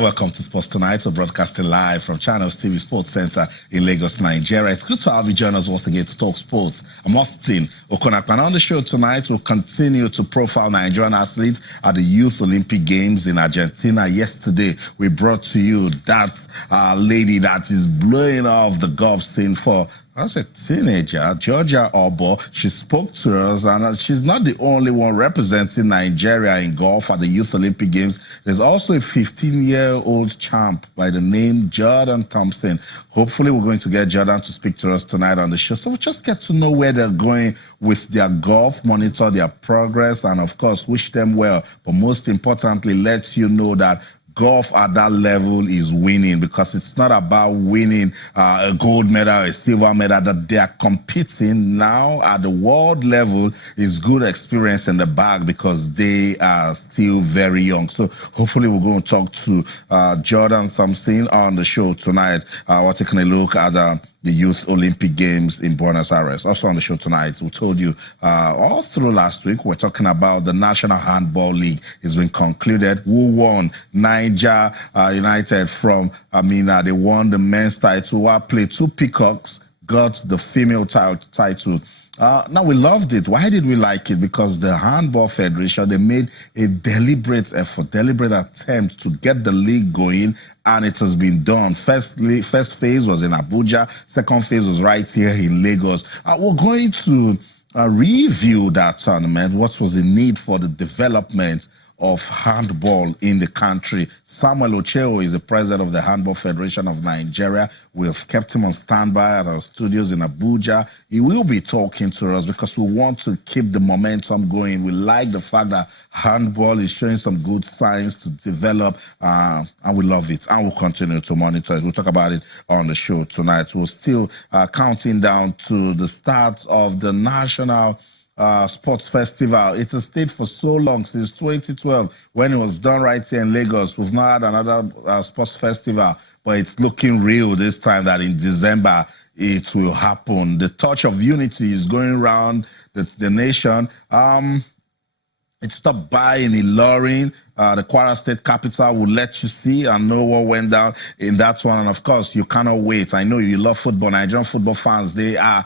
Welcome to Sports Tonight. We're broadcasting live from Channels TV Sports Center in Lagos, Nigeria. It's good to have you join us once again to talk sports. I'm Austin Okonakpan. On the show tonight, we'll continue to profile Nigerian athletes at the Youth Olympic Games in Argentina. Yesterday, we brought to you that lady that is blowing off the golf scene for as a teenager, Georgia Obo. She spoke to us, and she's not the only one representing Nigeria in golf at the Youth Olympic Games. There's also a 15-year-old champ by the name Jordan Thompson. Hopefully, we're going to get Jordan to speak to us tonight on the show. So we'll just get to know where they're going with their golf, monitor their progress, and of course, wish them well. But most importantly, let you know that golf at that level is winning, because it's not about winning a gold medal, a silver medal. That they are competing now at the world level is good experience in the bag, because they are still very young. So hopefully we're going to talk to Jordan Thompson on the show tonight. We're taking a look at the Youth Olympic Games in Buenos Aires. Also on the show tonight, we told you all through last week, we're talking about the National Handball League. It's been concluded. Who won? Niger United from Amina. They won the men's title. Who played two Peacocks, got the female title. Now, we loved it. Why did we like it? Because the Handball Federation, they made a deliberate effort, deliberate attempt to get the league going, and it has been done. First phase was in Abuja. Second phase was right here in Lagos. We're going to review that tournament. What was the need for the development of handball in the country? Samuel Ocheo is the president of the Handball Federation of Nigeria. We've kept him on standby at our studios in Abuja. He will be talking to us because we want to keep the momentum going. We like the fact that handball is showing some good signs to develop, and we love it. And we'll continue to monitor it. We'll talk about it on the show tonight. We're still counting down to the start of the National Sports Festival. It has stayed for so long, since 2012, when it was done right here in Lagos. We've not had another sports festival, but it's looking real this time that in December it will happen. The touch of unity is going around the nation. It stopped by in Ilorin. The Kwara State capital will let you see and know what went down in that one. And of course, you cannot wait. I know you love football. Nigerian football fans, they are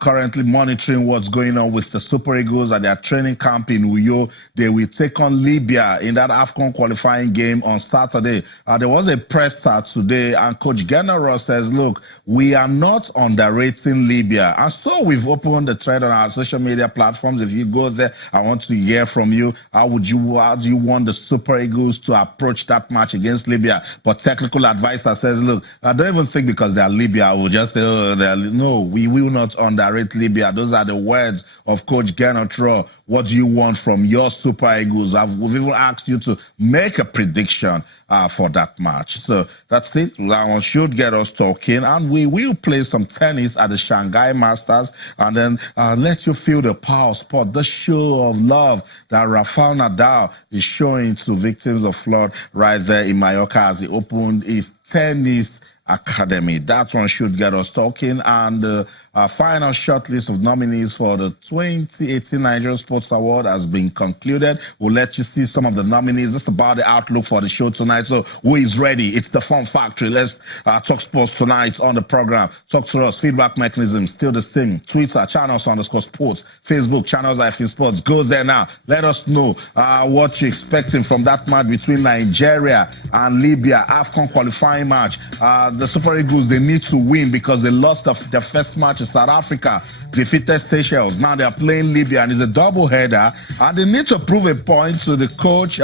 currently monitoring what's going on with the Super Eagles at their training camp in Uyo. They will take on Libya in that AFCON qualifying game on Saturday. There was a presser today, and Coach General says, look, we are not underrating Libya. And so we've opened the thread on our social media platforms. If you go there, I want to hear from you. How do you want the Super Eagles to approach that match against Libya? But technical advisor says, look, I don't even think because they're Libya, we'll just say, no, we will not underrate Libya. Those are the words of Coach Genotro. What do you want from your Super Eagles? We've even asked you to make a prediction for that match. So that's it. That one should get us talking. And we will play some tennis at the Shanghai Masters, and then let you feel the power of sport, the show of love that Rafael Nadal is showing to victims of flood right there in Mallorca as he opened his tennis academy. That one should get us talking. And the final shortlist of nominees for the 2018 Nigerian Sports Award has been concluded. We'll let you see some of the nominees. That's about the outlook for the show tonight. So who is ready? It's the Fun Factory. Let's talk sports tonight on the program. Talk to us. Feedback mechanism still the same. Twitter, channels_sports. Facebook, channels-sports. Go there now. Let us know what you're expecting from that match between Nigeria and Libya. AFCON qualifying match. The Super Eagles, they need to win because they lost their first match in South Africa, defeated Seychelles. Now they're playing Libya, and it's a double-header, and they need to prove a point to the coach.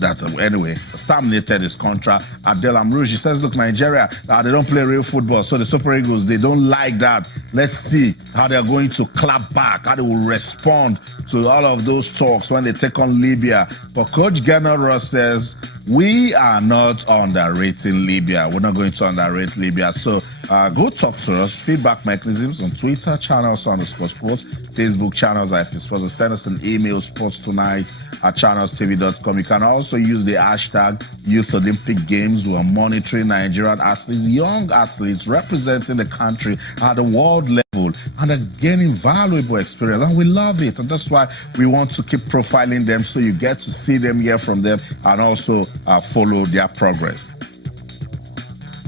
Anyway, terminated his contract at Del Amrouche. He says, look, Nigeria, they don't play real football, so the Super Eagles, they don't like that. Let's see how they're going to clap back, how they will respond to all of those talks when they take on Libya. But Coach General says, we are not underrating Libya. We're not going to underrate Libya. So go talk to us. Feedback mechanisms on Twitter, channels_sports, Facebook, channels sports. Send us an email, sportstonight@channelstv.com. You can also use the hashtag Youth Olympic Games. We are monitoring Nigerian athletes, young athletes representing the country at the world level, and are gaining valuable experience. And we love it. And that's why we want to keep profiling them so you get to see them, hear from them, and also follow their progress.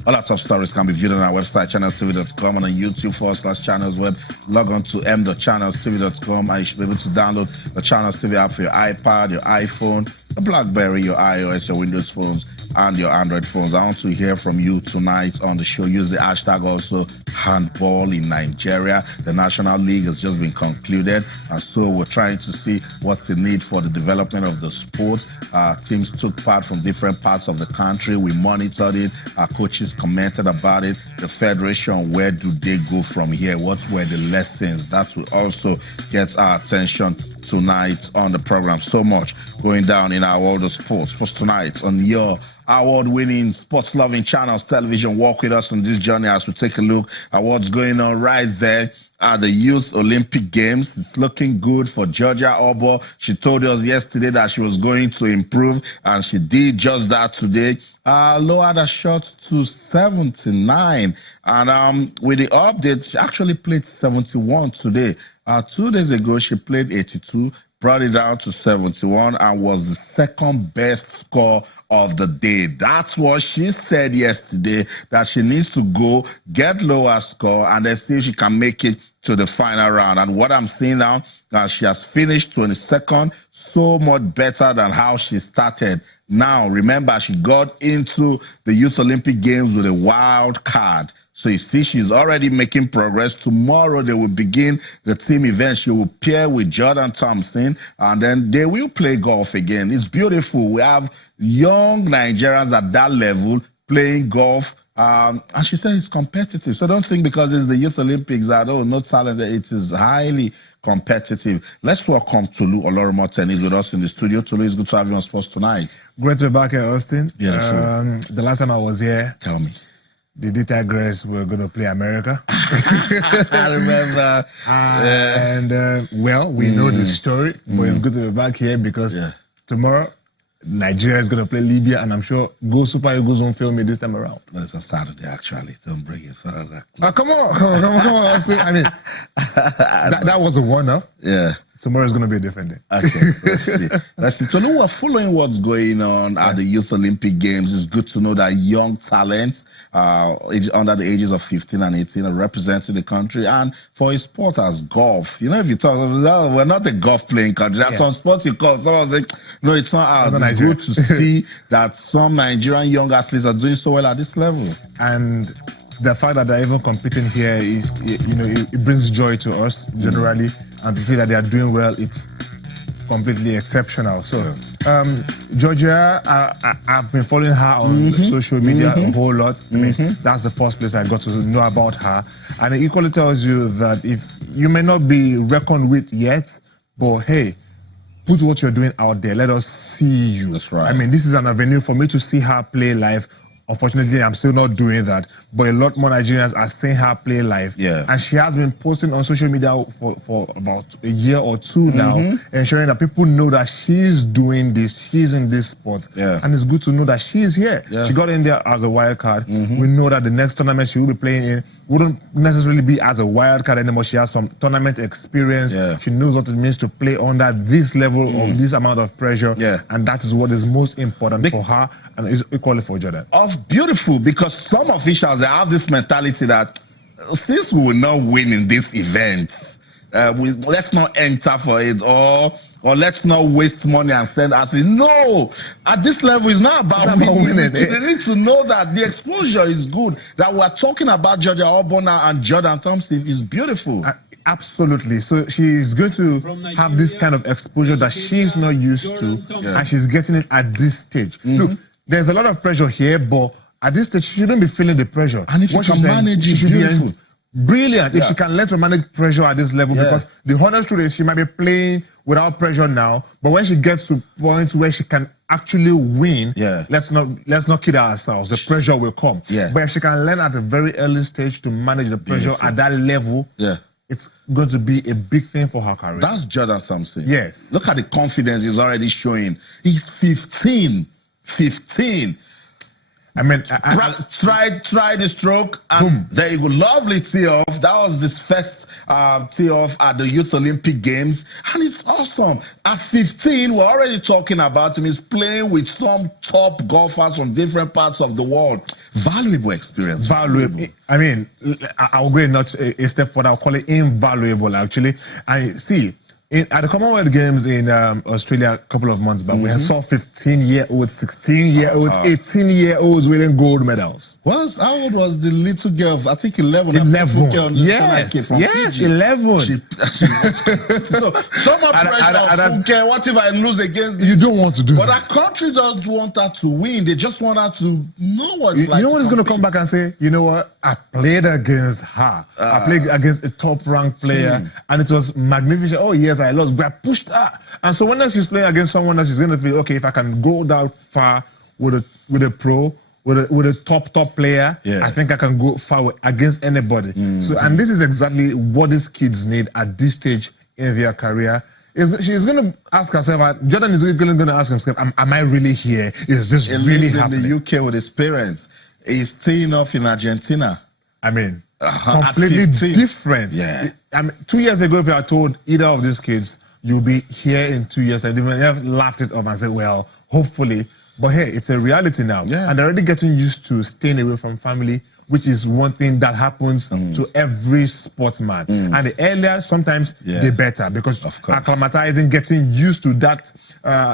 All our top stories can be viewed on our website, channelstv.com, and on YouTube /channelsweb. Log on to m.channelstv.com, and you should be able to download the Channels TV app for your iPad, your iPhone, your BlackBerry, your iOS, your Windows phones, and your Android phones. I want to hear from you tonight on the show. Use the hashtag also handball in Nigeria. The National League has just been concluded, and so we're trying to see what's the need for the development of the sport. Teams took part from different parts of the country. We monitored it. Our coaches commented about it. The federation, where do they go from here? What were the lessons? That will also get our attention tonight on the program. So much going down in our world of sports. Sports tonight on your award-winning, sports-loving Channels Television. Walk with us on this journey as we take a look at what's going on right there at the Youth Olympic Games. It's looking good for Georgia Obo. She told us yesterday that she was going to improve, and she did just that today. Lowered a shot to 79, and with the update, she actually played 71 today. 2 days ago, she played 82, brought it down to 71, and was the second best score of the day. That's what she said yesterday, that she needs to go get lower score and then see if she can make it to the final round. And what I'm seeing now, she has finished 22nd, so much better than how she started. Now, remember, she got into the Youth Olympic Games with a wild card. So you see, she's already making progress. Tomorrow, they will begin the team event. She will pair with Jordan Thompson, and then they will play golf again. It's beautiful. We have young Nigerians at that level playing golf. And she said it's competitive. So don't think because it's the Youth Olympics that, oh, no talent. It is highly competitive. Let's welcome Tolu Olorumoteni. He's with us in the studio. Tolu, it's good to have you on Sports Tonight. Great to be back here, Austin. Beautiful. The last time I was here, tell me, the Tigers were going to play America. I remember. Well, we know the story, but it's good to be back here because tomorrow, Nigeria is going to play Libya, and I'm sure Go Super Eagles won't fail me this time around. No, it's a Saturday, actually. Don't bring it further. Come on. I mean, that was a one-off. Yeah. Tomorrow is going to be a different day. Okay, let's see. So, we're following what's going on at the Youth Olympic Games. It's good to know that young talents under the ages of 15 and 18 are representing the country. And for a sport as golf, if you talk, we're not a golf playing country. There are some sports you call. Someone say, no, it's not ours. It's good to see that some Nigerian young athletes are doing so well at this level. And the fact that they're even competing here is, it brings joy to us generally. And to see that they are doing well, it's completely exceptional. So, Georgia, I've been following her on social media a whole lot. I mean, that's the first place I got to know about her. And it equally tells you that if you may not be reckoned with yet, but hey, put what you're doing out there. Let us see you. That's right. I mean, this is an avenue for me to see her play live. Unfortunately, I'm still not doing that, but a lot more Nigerians are seeing her play live. Yeah. And she has been posting on social media for about a year or two now, ensuring that people know that she's doing this, she's in this sport. Yeah. And it's good to know that she's here. Yeah. She got in there as a wild card. We know that the next tournament she will be playing in wouldn't necessarily be as a wild card anymore. She has some tournament experience. Yeah. She knows what it means to play under this level of this amount of pressure. Yeah. And that is what is most important for her and is equally for Jordan. Beautiful, because some officials, they have this mentality that since we will not win in this event, let's not enter for it, or let's not waste money and send us in. No, at this level, it's not about winning. They need to know that the exposure is good. That we're talking about Georgia Obona and Jordan Thompson is beautiful. Absolutely. So she's going to have this kind of exposure that she's not used to, and she's getting it at this stage. Look, there's a lot of pressure here, but at this stage, she shouldn't be feeling the pressure. And if she can manage it, beautiful. Brilliant. If she can learn to manage pressure at this level, because the honest truth is she might be playing without pressure now, but when she gets to a point where she can actually win, let's not kid ourselves. The pressure will come. But if she can learn at a very early stage to manage the pressure at that level, it's going to be a big thing for her career. That's Jordan Thompson. Yes. Look at the confidence he's already showing. He's 15. I mean, try the stroke, and there you go. Lovely tee off. That was this first tee off at the Youth Olympic Games, and it's awesome. At 15, we're already talking about him. He's playing with some top golfers from different parts of the world. Valuable experience. Valuable. I mean, I'll go not a step further. I'll call it invaluable, actually. I see. At the Commonwealth Games in Australia a couple of months back, we saw 15-year-olds, 16-year-olds, 18-year-olds winning gold medals. How old was the little girl? I think 11. 11. Yes, 11. So much pressure. What if I lose against this? You don't want to do But that. our country doesn't want her to win. They just want her to know what it's like. You know what is going to come back and say, you know what? I played against her. I played against a top-ranked player, and it was magnificent. Oh, yes, I lost, but I pushed her. And so when she's playing against someone else, she's going to feel, okay, if I can go that far with a pro, with a top player, I think I can go far against anybody. So, and this is exactly what these kids need at this stage in their career. She's going to ask herself, Jordan is going to ask himself, am I really here? Is this really happening? In the UK with his parents. He's staying off in Argentina. I mean, completely different. Yeah. I mean, 2 years ago, if you had told either of these kids, you'll be here in 2 years, and they would have laughed it off and said, well, hopefully. But hey, it's a reality now. Yeah. And they're already getting used to staying away from family, which is one thing that happens to every sportsman. And the earlier, sometimes the better, because acclimatizing, getting used to that,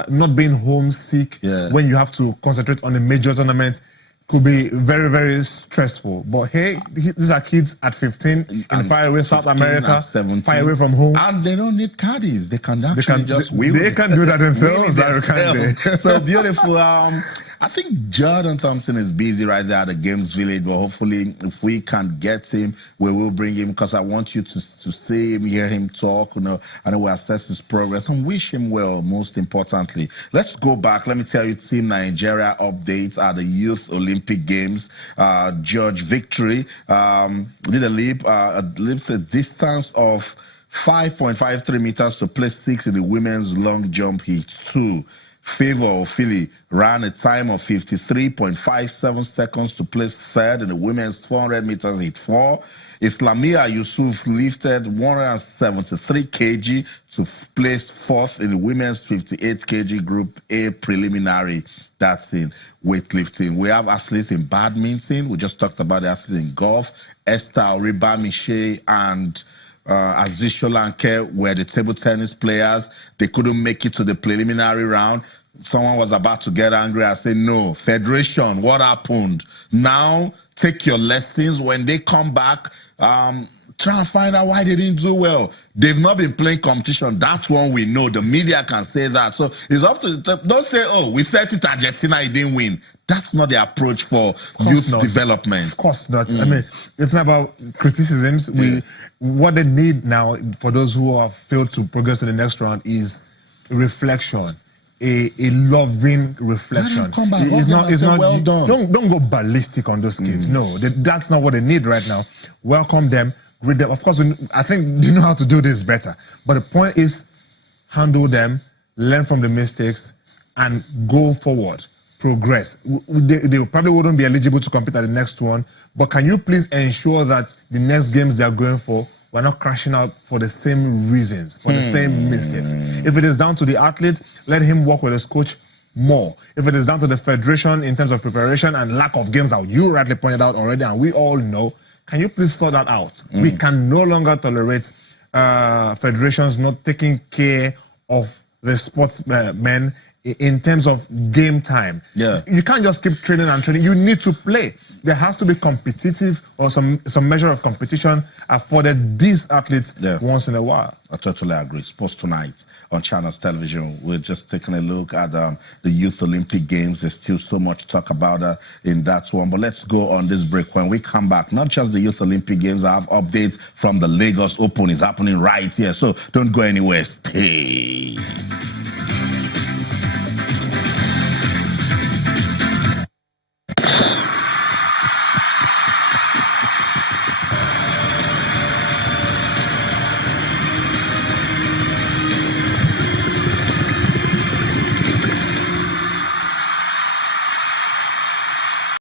not being homesick when you have to concentrate on a major tournament could be very, very stressful. But hey, these are kids at 15 in faraway South America, far away from home. And they don't need caddies. They can actually just wheel. They can do that themselves. So beautiful. I think Jordan Thompson is busy right there at the Games Village, but hopefully if we can get him, we will bring him, because I want you to see him, hear him talk, and we'll assess his progress and wish him well, most importantly. Let's go back. Let me tell you Team Nigeria updates at the Youth Olympic Games. George Victory did a leap a distance of 5.53 meters to place 6 in the women's long jump heat 2. Favor Ofili ran a time of 53.57 seconds to place 3rd in the women's 400 meters heat 4. Islamia Yusuf lifted 173 kg to place 4th in the women's 58 kg group A preliminary. That's in weightlifting. We have athletes in badminton. We just talked about the athletes in golf. Esther Oriba-Miche and Aziz Sholanke were the table tennis players. They couldn't make it to the preliminary round. Someone was about to get angry. I said, no, Federation, what happened? Now, take your lessons. When they come back, try and find out why they didn't do well. They've not been playing competition. That's one we know. The media can say that. So it's up to don't say, oh, we set it Argentina, it didn't win. That's not the approach for youth development. Of course not. I mean, it's not about criticisms. What they need now for those who have failed to progress to the next round is reflection. A loving reflection. It's not well done. Don't go ballistic on those kids. No, that's not what they need right now. Welcome them, greet them. Of course, I think they know how to do this better. But the point is, handle them, learn from the mistakes, and go forward. Progress. They probably wouldn't be eligible to compete at the next one, but can you please ensure that the next games they are going for, we're not crashing out for the same reasons, for the same mistakes. If it is down to the athlete, let him work with his coach more. If it is down to the federation in terms of preparation and lack of games that you rightly pointed out already, and we all know, can you please sort that out? We can no longer tolerate federations not taking care of the sportsmen in terms of game time. You can't just keep training and training. You need to play. There has to be competitive or some measure of competition afforded these athletes once in a while. I totally agree. Sports Tonight on Channels Television. We're just taking a look at the Youth Olympic Games. There's still so much to talk about in that one. But let's go on this break. When we come back, not just the Youth Olympic Games, I have updates from the Lagos Open. It's happening right here. So don't go anywhere. Stay.